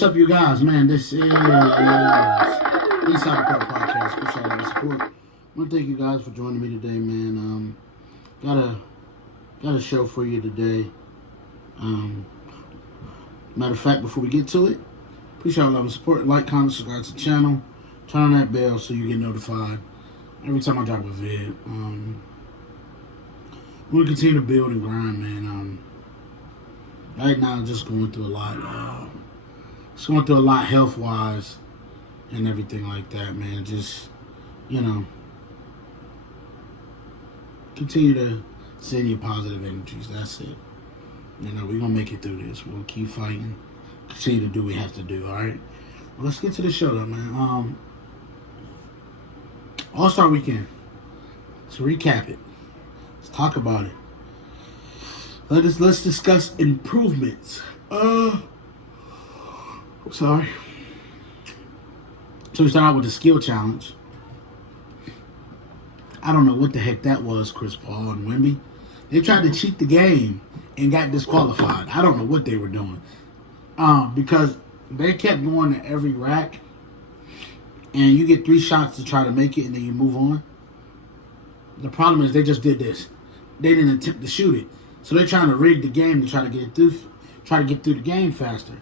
What's up, you guys? Man, this is Inside the Park Podcast. Appreciate all the support. I want to thank you guys for joining me today, man. Got a show for you today. Matter of fact, before we get to it, appreciate all the support. Like, comment, subscribe to the channel. Turn on that bell so you get notified every time I drop a vid. We're gonna continue to build and grind, man. Right now, I'm just going through a lot. Just going through a lot health-wise and everything like that, man. Just, continue to send you positive energies. That's it. We're going to make it through this. We're going to keep fighting. Continue to do what we have to do, all right? Well, let's get to the show, though, man. All-Star Weekend. Let's recap it. Let's talk about it. Let's discuss improvements. Sorry. So we start out with the skill challenge. I don't know what the heck that was, Chris Paul and Wemby. They tried to cheat the game and got disqualified. I don't know what they were doing. Because they kept going to every rack, and you get 3 shots to try to make it, and then you move on. The problem is they just did this. They didn't attempt to shoot it. So they're trying to rig the game to try to get through the game faster.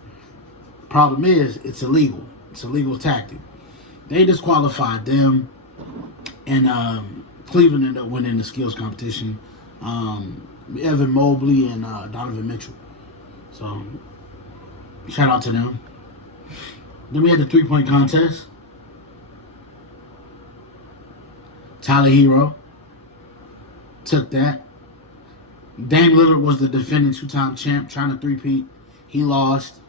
Problem is, it's illegal. It's a legal tactic. They disqualified them, and Cleveland ended up winning the skills competition. Evan Mobley and Donovan Mitchell. So, shout out to them. Then we had the 3-point contest. Tyler Hero took that. Dame Lillard was the defending 2-time champ, trying to 3-peat. He lost.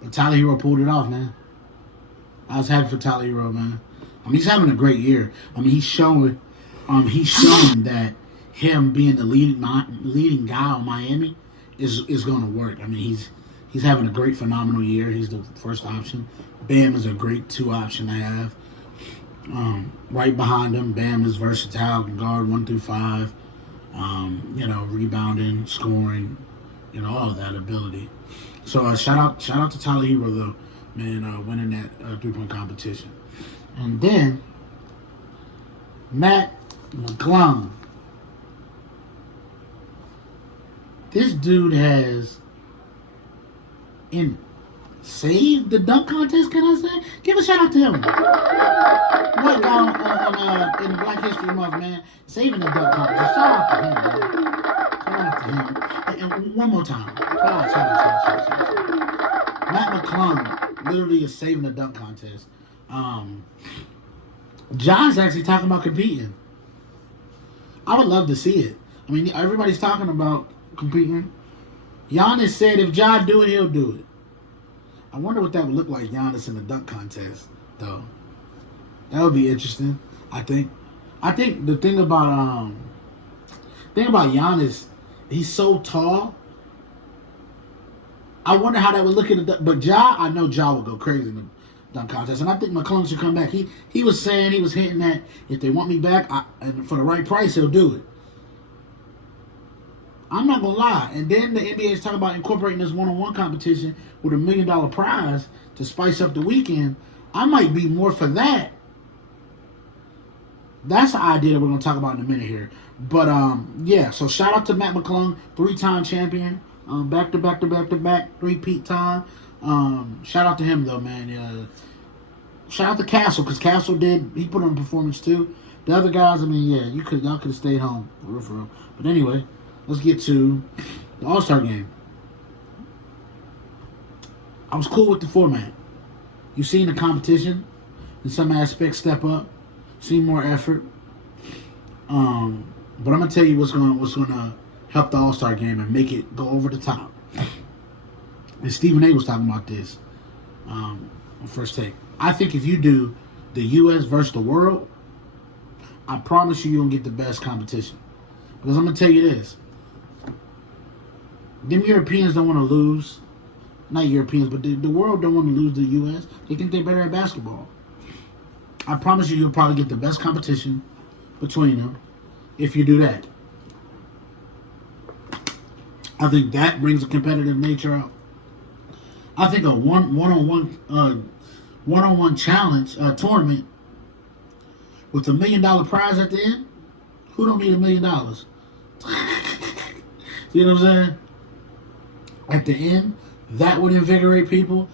But Tyler Hero pulled it off, man. I was happy for Tyler Hero, man. He's having a great year. He's showing that him being the leading guy on Miami is going to work. He's having a great, phenomenal year. He's the first option. Bam is a great 2 option to have. Right behind him, Bam is versatile, can guard 1 through 5. Rebounding, scoring, all of that ability. So shout out to Tyler Hero, though, man, winning that 3-point competition. And then Matt McClung. This dude has saved the dunk contest, can I say? Give a shout out to him. What guy in the Black History Month, man, saving the dunk contest. Shout out to him, man. Shout out to him. And one more time. Shout out. Matt McClung literally is saving the dunk contest. John's actually talking about competing. I would love to see it. Everybody's talking about competing. Giannis said if Ja do it, he'll do it. I wonder what that would look like, Giannis in the dunk contest, though. That would be interesting. I think the thing about Giannis, he's so tall. I wonder how that would look in the dunk. But I know Ja would go crazy in the dunk contest, and I think McClung should come back. He was hinting that if they want me back, and for the right price, he'll do it. I'm not gonna lie. And then the NBA is talking about incorporating this one-on-one competition with $1 million prize to spice up the weekend. I might be more for that. That's the idea that we're gonna talk about in a minute here. But yeah. So shout out to Matt McClung, 3-time champion, back to back, 3-peat time. Shout out to him though, man. Shout out to Castle, because Castle he put on a performance too. The other guys, y'all could have stayed home for real. But anyway. Let's get to the All-Star game. I was cool with the format. You've seen the competition in some aspects step up, seen more effort. But I'm gonna tell you what's gonna help the All-Star game and make it go over the top. And Stephen A was talking about this on First Take. I think if you do the U.S. versus the world, I promise you're gonna get the best competition. Because I'm gonna tell you this. Them Europeans don't want to lose. Not Europeans, but the world don't want to lose the U.S. They think they're better at basketball. I promise you'll probably get the best competition between them if you do that. I think that brings a competitive nature out. I think a one-on-one challenge tournament with $1 million prize at the end. Who don't need $1 million? You know what I'm saying? At the end, that would invigorate people.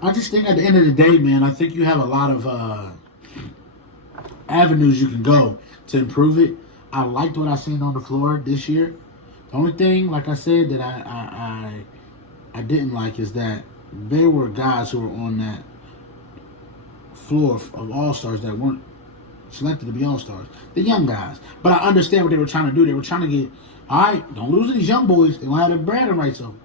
I just think at the end of the day, man, I think you have a lot of avenues you can go to improve it. I liked what I seen on the floor this year. The only thing, like I said, that I didn't like is that there were guys who were on that floor of All Stars that weren't selected to be All Stars. The young guys. But I understand what they were trying to do. They were trying to get, all right, don't lose to these young boys. They don't have their bragging rights on.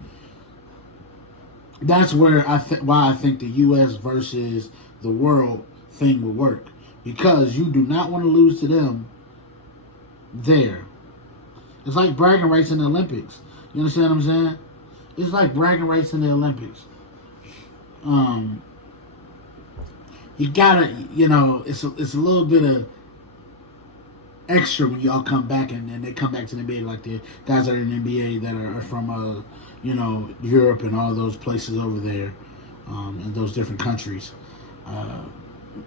That's where why I think the U.S. versus the world thing will work, because you do not want to lose to them there. It's like bragging rights in the Olympics. You understand what I'm saying? It's like bragging rights in the Olympics. You gotta, it's a little bit of extra when y'all come back and they come back to the NBA, like the guys that are in the NBA that are from Europe and all those places over there, and those different countries.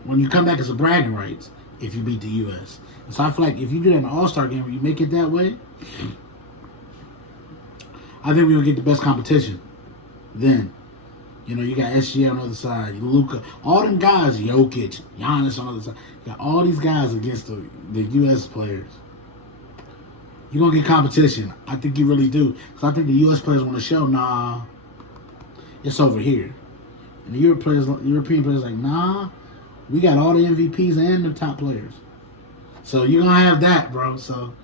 When you come back, it's a bragging rights if you beat the U.S. And so I feel like if you do that in an All-Star game where you make it that way, I think we're gonna get the best competition. Then, you got SGA on the other side, Luka, all them guys, Jokic, Giannis on the other side. You got all these guys against the U.S. players. You're going to get competition. I think you really do. Because I think the U.S. players want to show, nah, it's over here. And the European players like, nah, we got all the MVPs and the top players. So you're going to have that, bro. So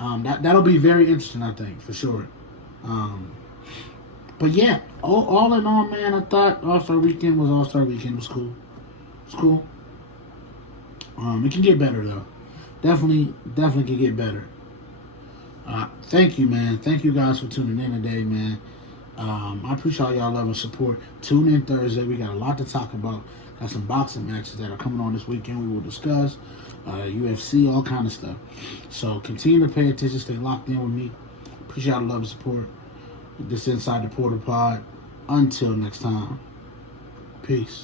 that'll be very interesting, I think, for sure. But yeah, all in all, man, I thought All-Star Weekend was All-Star Weekend. It was cool. It's cool. It can get better, though. Definitely can get better. Thank you, man. Thank you guys for tuning in today, man. I appreciate all y'all love and support. Tune in Thursday. We got a lot to talk about. Got some boxing matches that are coming on this weekend. We will discuss UFC, all kind of stuff. So continue to pay attention. Stay locked in with me. Appreciate all the love and support. This Inside the Porter Pod. Until next time. Peace.